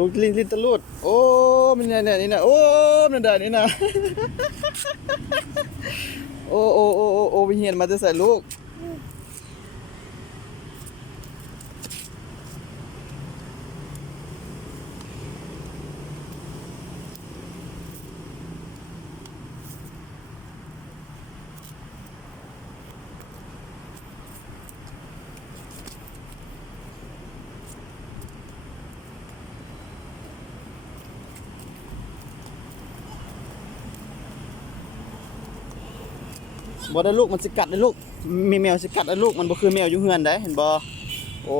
ลูกลิ้นตะลุดโอ้มันเนี่ยนี่นะโอ้มันได้นี่นะโอ้ไปเฮียนมาจะใส่ลูกบ่ได้ลูกมันสิกัดได้ลูกมีแมวสิกัดได้ลูกมันบ่คือแมวอยู่เฮือนได้เห็นบ่โอ้